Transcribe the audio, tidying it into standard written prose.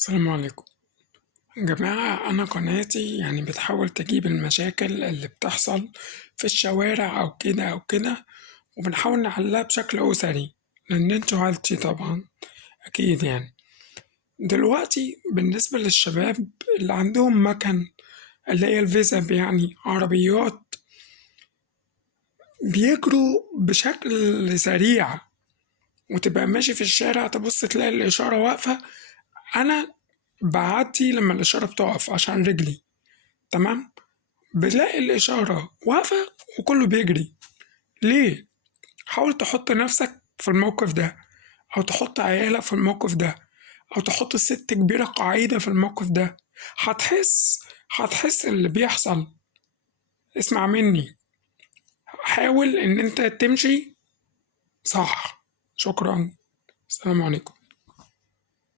السلام عليكم جماعة. أنا قناتي بتحاول تجيب المشاكل اللي بتحصل في الشوارع أو كده أو كده، وبنحاول نحلها بشكل أسري، لأن انتوا عيلتي طبعا أكيد. دلوقتي بالنسبة للشباب اللي عندهم مكن، اللي هي الفيزب، عربيات بيجروا بشكل سريع، وتبقى ماشي في الشارع تبص تلاقي الإشارة واقفة. أنا بعدي لما الإشارة بتقف عشان رجلي، تمام؟ بتلاقي الإشارة واقفة وكله بيجري. ليه؟ حاول تحط نفسك في الموقف ده، أو تحط عيالك في الموقف ده، أو تحط ست كبيرة قاعدة في الموقف ده. هتحس اللي بيحصل. اسمع مني، حاول إن أنت تمشي صح. شكرا. السلام عليكم.